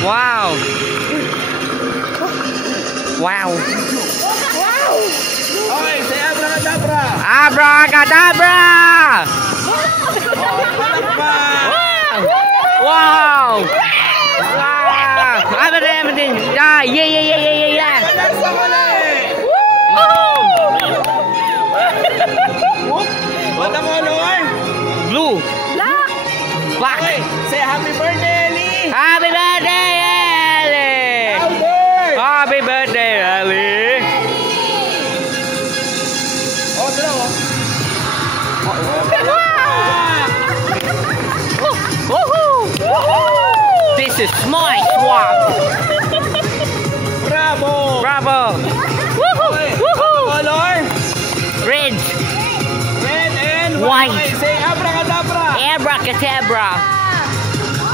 Wow. Wow. Okay, say abracadabra. Abracadabra. Wow. Wow. Ano na naman din? Yeah, yeah, yeah, yeah, yeah, yeah. What the color? Blue. Black. Okay, say happy birthday, Ellie. Happy birthday, Ellie. Happy birthday, Ellie. Oh, dalawa. This is my swap. Bravo. Bravo. Okay, color? Red. Red and White. Okay, say abracadabra. Abracadabra.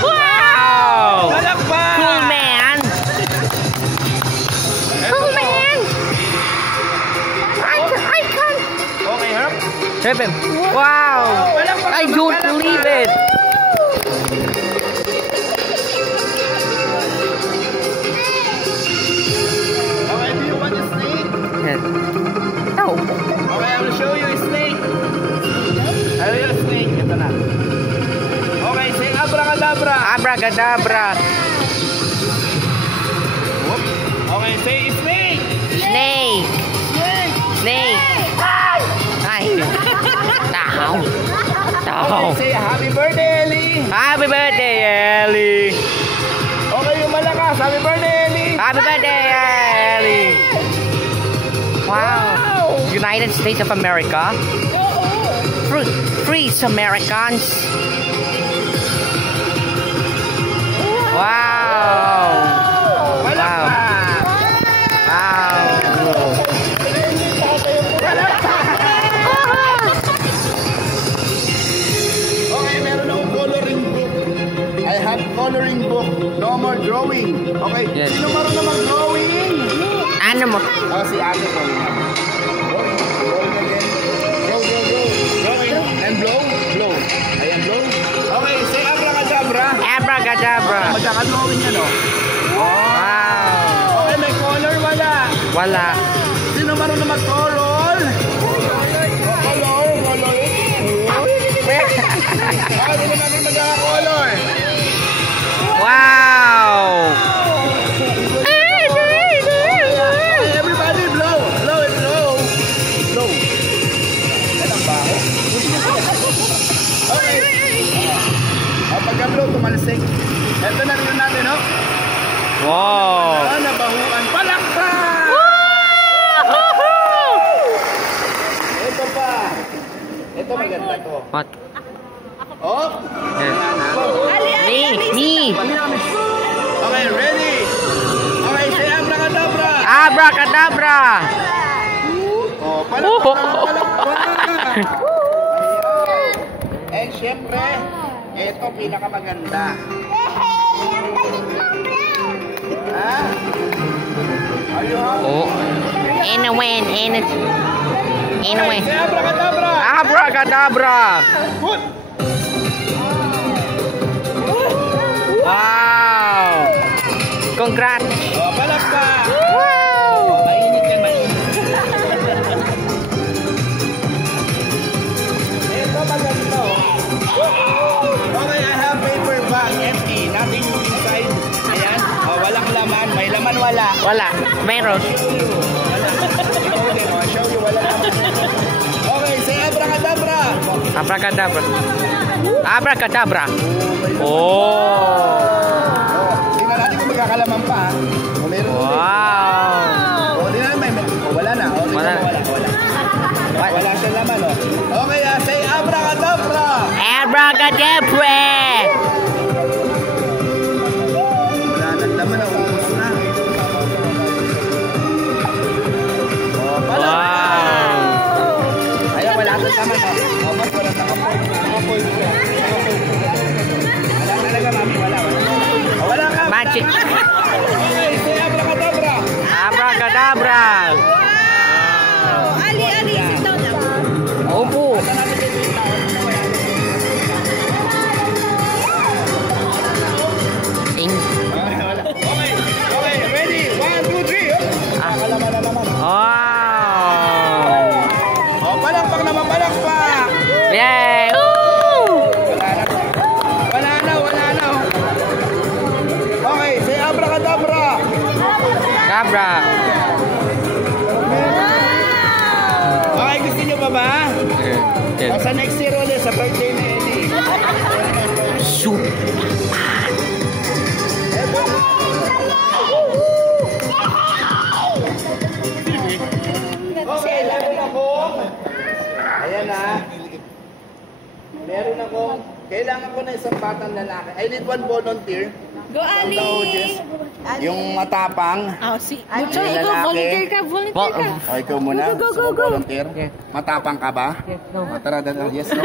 Wow. Palakpak. Cool man. Cool man. I can't. Okay, Herb. Heaven. Wow. I don't believe it. Okay, do you want a snake? No. Okay, I will show you a snake. I will a snake. Ito na. Okay, say abracadabra. Abracadabra. Whoop. Okay, say snake. Snake. Snake. Ay. Tao. Tao. Okay, say happy birthday, Ellie. Happy birthday, Ellie. Okay, yung malakas. Happy birthday, Ellie. Happy birthday, Ellie. Wow. United States of America. Free Americans. Wow. Wow. Wow. Okay, meron akong coloring book. I have coloring book. No more drawing. Okay, Yes. sino marunong mag-drawing? Ano mo? Oh, si ate ko. Drawing again. Draw. Drawing. And blow. Ayan, blow. Okay, say abracadabra. Abracadabra. Magkaka-drawing yan, oh. Wow. Okay, may color, wala. Wala. Sino marunong mag-color? Color. Okay, hindi namin magkaka-color. Wow. Everybody blow. Blow. Alam ba ako? Okay. Pagka-blow, tumalsik. Ito na rin natin, no? Wow. Nabahuan. Palakpak! Ito pa. Ito maganda to. What? Oh! Yes. Me. Okay, ready? Okay, say abracadabra. Abracadabra. Oh, palakpak. Eh, syempre, ito pinakamaganda. Ha? Are you hungry? Oh. And a win. Okay, say abracadabra. Abracadabra. Good. Wow. Congrats. Oh, palakpak. Wow. Mainit yan, mainit. Ito maganda, oh. Okay, I have paper bag, empty, nothing inside. Ayan, oh, walang laman, may laman wala. Wala. Meron. Show you, wala laman. Okay, say abracadabra. Abracadabra. Abracadabra. Oh. Tingnan natin kung magkakalaman pa. O, meron. Wow. O, di na, wala na. O, Wala. Wala siya laman, oh. Okay, say abracadabra. Abracadabra. Wala nang laman, ubos na. Oh, pala. Wow. Ayan, wala nang laman, oh. Oh, mas wala nakapoy. Wala talaga, mami, wala. Oh, wala ka. Magic. Okay, say abracadabra. Abracadabra. Ali, sit down now. Opo. Kailangan ko na isang batang lalaki. I need one volunteer. Go, Ali! Yung matapang. Oh, si Yung Mucho, ikaw, lalaki. volunteer ka, volunteer ka. O, ikaw muna. Go, go, Gusto go, mo go. volunteer? Matapang ka ba? O, tara, tara. Yes, no?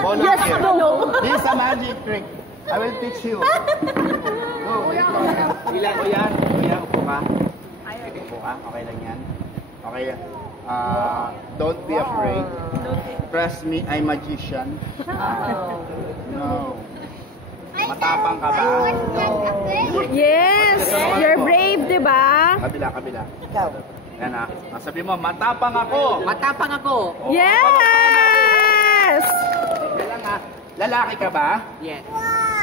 Volunteer. Yes, no. This is a magic trick. I will teach you. Go, ilan ko yan? Kuya, upo ka. Upo ka. Okay lang yan. Okay. Don't be afraid. Trust me, I'm magician. No. Matapang ka ba? Yes! You're brave, di ba? Kabila, kabila. Yan na. Sabi mo, matapang ako. Matapang ako. Yes! Kailan nga, lalaki ka ba? Yes.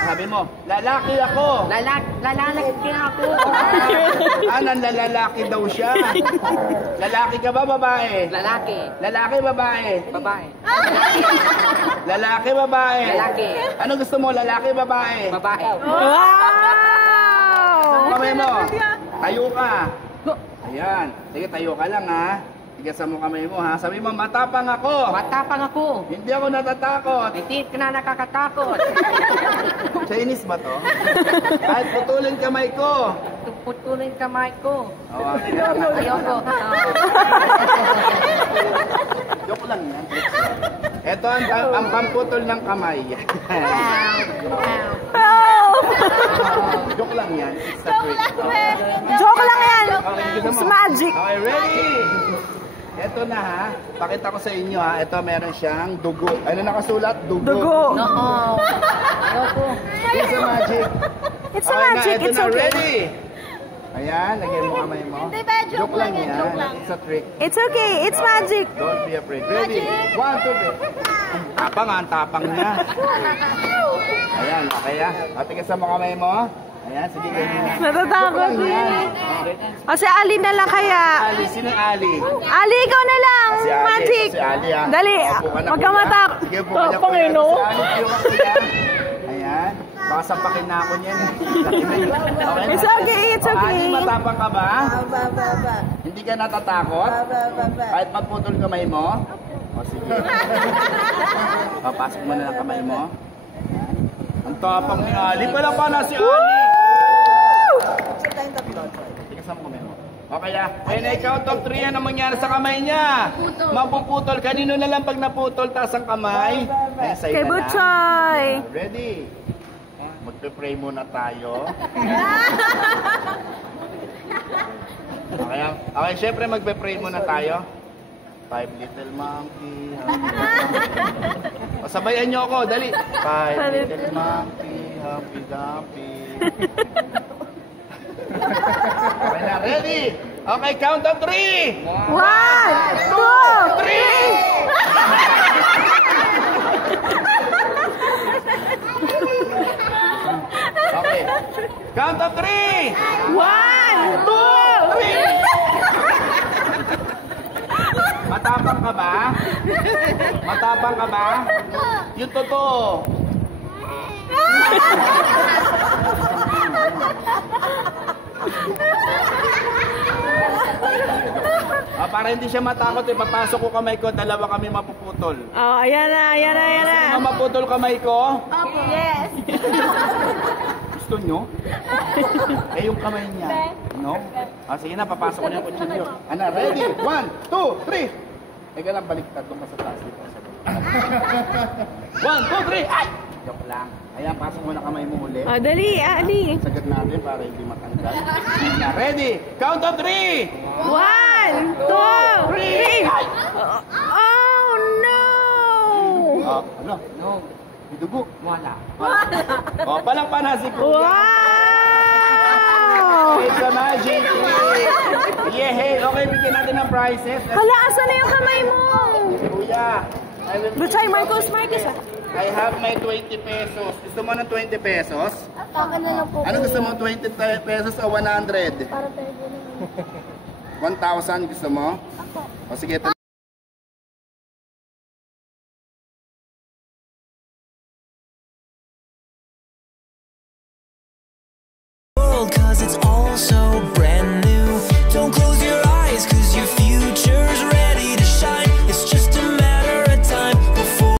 Sabi mo, lalaki ako. Lalaki ako. Lalaki daw siya. Lalaki ka ba, babae? Lalaki. Lalaki, babae? Babae. Lalaki, babae? Lalaki. Ano gusto mo, lalaki, babae? Babae. Wow! Kamay mo. Tayo ka. Ayan. Sige, tayo ka lang ha. Tigasan mo kamay mo ha. Sabi mo, matapang ako. Matapang ako. Hindi ako natatakot. Hindi ka na nakakatakot. Chinese ba to? Kahit putulin kamay ko. Putulin kamay ko. Oh, Ayoko. joke lang yan. Ito ang pamputol ng kamay. Joke lang yan. It's a trick. Joke lang yan! Okay, gusto mo? It's magic! Okay, ready? Ito na ha. Pakita ko sa inyo ha. Ito meron siyang dugo. Ano nakasulat? Dugo. Dugo! No. Ayoko. It's a magic. It's a magic, Ito it's na, okay. ready? Ayan, lagyan mo kamay mo. Joke lang yan. It's a trick. It's okay, it's magic! Don't be afraid. Ready? 1, 2, 3. Tapang ha, ang tapang niya. Ayan, okay ha. Patigasan mo kamay mo. Ayan, sige ganyan. Natatakot. O si Ali na lang kaya. Ali, sino Ali? Ali, ikaw na lang! Si Ali. Magic! Si Ali ha. Dali, Upo ka na, wag ka kuya. matak. Sige, upo ka na, kuya. Panginoon. Si Ali, upo ka, kuya. Ayan. Baka sampakin na ako niyan. Okay na. It's okay, it's okay. Ali, matapang ka ba? Hindi ka natatakot? Kahit magputol kamay mo? O sige. Papasok mo na ng kamay mo. Ang tapang ni Ali. Pala pa na si Ali. Tigasan mo kamay mo. Okay ah. When I count of 3, ano mangyari sa kamay niya? Mapuputol. Kanino na lang pag naputol, taas ang kamay? Ayan, sa'yo Kay na lang. Butchoy! Ready? Magpe-pray muna tayo. Okay, syempre magpe-pray muna tayo. 5 little monkey. O, sabayan nyo ako, dali. 5 little monkey, Humpty Dumpty. Okay na, ready? Okay, count of 3. 1, 2, 3! Okay, count of 3. 1, 2, 3! Matapang ka ba? Matapang ka ba? Yung totoo. Para hindi siya matakot, ipapasok ko kamay ko, dalawa kami mapuputol. Oh, ayan na, ayan na, ayan na. Ano maputol kamay ko? Yes! Gusto nyo? Yung kamay niya. No? Sige na, papasok ko na yung kutsilyo. Ano, ready? 1, 2, 3. Teka lang, baliktad doon ka sa taas dito. 1, 2, 3. Ay! Joke lang. Ayan, pasok mo na kamay mo ulit. Oh, dali, Ali. Sagad natin para hindi matanggal. Na, ready? Count of 3! 1, 2, 3! Oh, no! Ano? No. May dugo. Wala. Palakpan na si Kuya. Wow! It's a magic trick. Yeah, okay, bigyan natin ng prizes. Hala, asan na yung kamay mo? Kuya, Butchoy, Marcos. I have my 20 pesos. Gusto mo ng 20 pesos? Akin na lang po. Ano gusto mo, 20 pesos o 100? Para tayo din. 1,000 gusto mo? O sige, ito